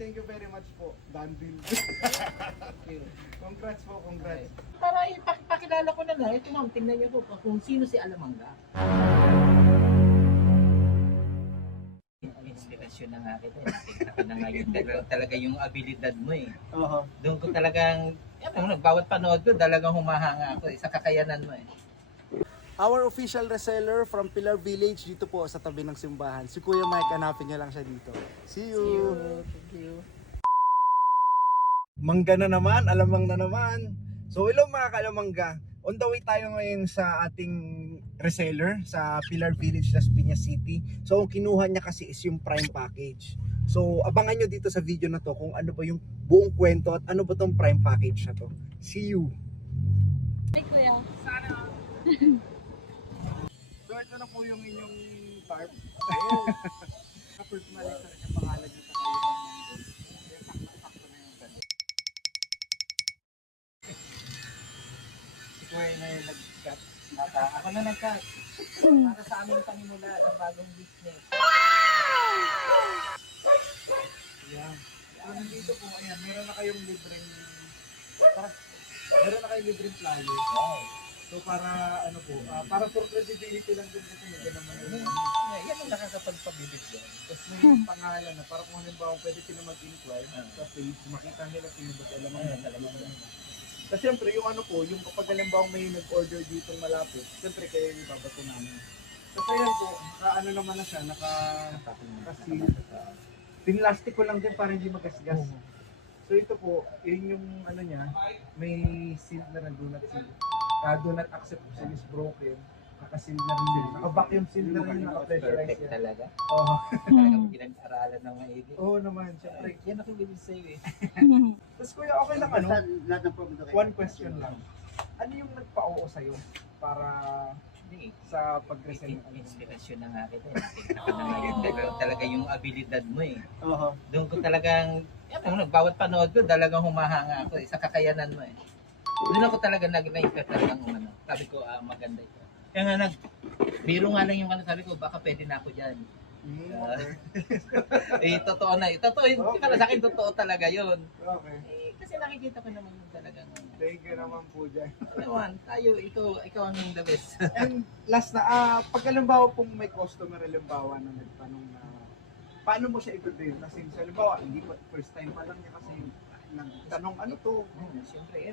thank you very much po. Done deal. Okay. Congrats po, congrats. Para ipakilala ko na lang, ito ma'am, tingnan niyo po kung sino si Alamanga. Inspirasyon na nga kita. Nakita ko na nga yun. Talaga yung abilidad mo eh. Doon ko talagang, bawat panood ko, talagang humahanga ako. Isa kakayanan mo eh. Our official reseller from Pilar Village dito po sa tabi ng simbahan. Si Kuya Mike, hanapin niyo lang siya dito. See you! Thank you. Mangga na naman, alamang na naman. So hello mga kalamangga. On the way tayo ngayon sa ating reseller sa Pilar Village, Las Piñas City. So ang kinuha niya kasi is yung Prime Package. So abangan nyo dito sa video na to kung ano ba yung buong kwento at ano ba tong Prime Package na to. See you! Ay, kuya. Sana! So ito na po yung inyong tarp. Personalize na rin yung pangalan niyo sa kayo. Kaya sakto na yung ganda. Ikaw ay na nag-cut. Ako na nag-cut. Para sa aming panimula ng bagong business. Ayan. So nandito po, ayan, meron na kayong libreng flyer. Wow. So para ano po, para for credibility lang din kasi may ganun naman yun. Yan ang nakakapagpabilis yan. Tapos may pangalan na para kung halimbawa pwede sila mag-inquire sa page, makita nila sino ba alam mo yan. Kasi siyempre yung ano po, yung kapag halimbawa may nag-order dito malapit, siyempre kayo yung babato namin. Kasi yan po, ano naman na siya, kasi pinlastic ko lang din para hindi magasgas. So ito po, yun yung ano niya, may seal na do not seal. Do not accept seal is broken. Naka-seal na rin din. Naka-vacuum seal na rin, naka-pressurize Perfect yan. talaga. Oo. Talagang pinag-aralan ng maigi. Oo naman, syempre. Yan ako bibig sa'yo eh. Tapos kuya, okay lang ano? One question lang. Ano yung nagpa-oo sa'yo para Hindi sa pag-resell ng inspirasyon na nga kita. Nakita ko na nga yun. Talaga yung abilidad mo eh. Oo. Doon ko talagang, bawat panood ko, talagang humahanga ako. Isa kakayanan mo eh. Doon ako talaga nag-naipet talagang sabi ko, maganda ito. Kaya nga biro nga lang yung sabi ko, baka pwede na ako dyan. Totoo na. Totoo yun. Okay. Para sa akin, totoo talaga yun. Okay. Kasi nakikita ko naman yung talagang, Thank you naman po dyan. naman, ikaw ang the best. And last na, pag halimbawa pong may customer halimbawa na nagtanong na paano mo siya i-prepare? Kasi halimbawa, hindi pa first time pa lang niya kasi nagtanong ano to. Siyempre,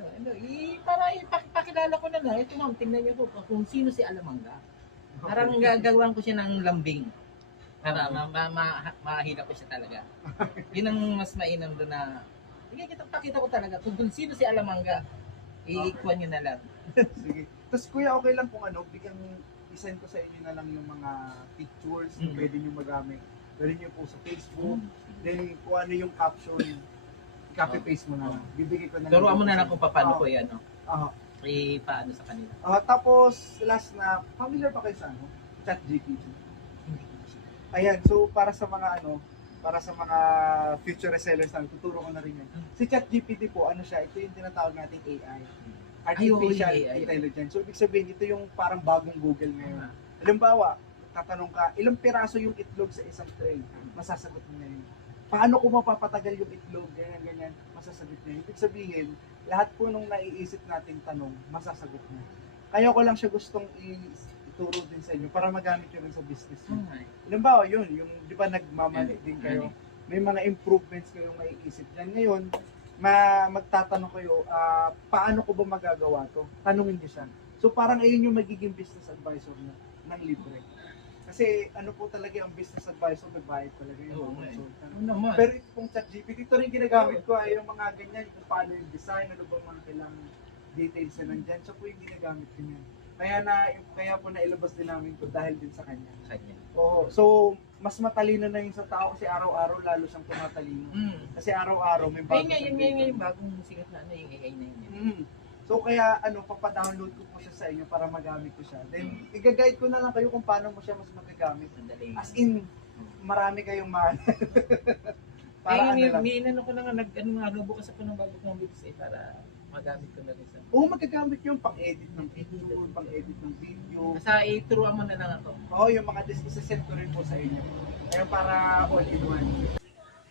para ipakilala ko na lang, ito ma'am, tingnan niyo po kung sino si Alamanga. Parang gagawan ko siya ng lambing. Para mahila ko siya talaga. Yun ang mas mainam doon na, pakita ko talaga kung sino si Alamanga. I-ikuha niyo na lang. Sige. Tapos kuya, okay lang kung ano, bigyan isend ko sa inyo na lang yung mga pictures na pwede nyo magamit. Pwede nyo po sa Facebook. Then kung ano yung caption, copy-paste mo na lang. Bibigay ko na lang. Turuan mo na lang kung paano ko yan. Paano sa kanila. Tapos last na, familiar pa kayo sa ano? ChatGPT. Ayan, so para sa mga future resellers namin, tuturo ko na rin yan. Si ChatGPT po, ano siya, ito yung tinatawag nating AI. Artificial Intelligence. So ibig sabihin, ito yung parang bagong Google ngayon. Halimbawa, tatanong ka, ilang piraso yung itlog sa isang tray? Masasagot mo na yun. Paano ko mapapatagal yung itlog? Ganyan, masasagot niya. Ibig sabihin, lahat po nung naiisip nating tanong, masasagot niya. Kaya ko lang siya gustong ituro din sa inyo para magamit yun rin sa business niyo. Halimbawa, yun, yung di ba nagmamali din kayo, may mga improvements kayong maiisip dyan. Ngayon, magtatanong kayo, paano ko ba magagawa to? Tanungin niyo siya. So parang ayun yung magiging business advisor na ng libre. Kasi ano po talaga ang business advisor, nagbayad talaga yung consultant. Pero ito pong ChatGPT, ito rin ginagamit ko ay yung mga ganyan, kung paano yung design, ano ba mga kailangan details na nandyan. So po yung ginagamit ko niyan. Kaya po nailabas din namin to dahil din sa kanya. Oo. So, mas matalino na yung sa tao kasi araw-araw lalo siyang tumatalino. Kasi araw-araw may bago. Yun yung bagong sikat na yung AI na yun. So kaya papadownload ko po siya sa inyo para magamit ko siya. Then i-guide ko na lang kayo kung paano mo siya mas magagamit. As in, marami kayong mahal. Para may inano ko na nga, bukas ako ng bago ng website para magamit ko na rin sa. Oo, magagamit yung pang-edit ng video, pang-edit ng video. Basta ituruan mo na lang ako. Oo, yung mga isa-set ko rin po sa inyo. Kaya para all in one.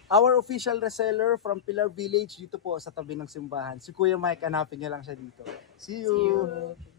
Our official reseller from Pilar Village dito po sa tabi ng simbahan. Si Kuya Mike, hanapin niya lang siya dito. See you! See you.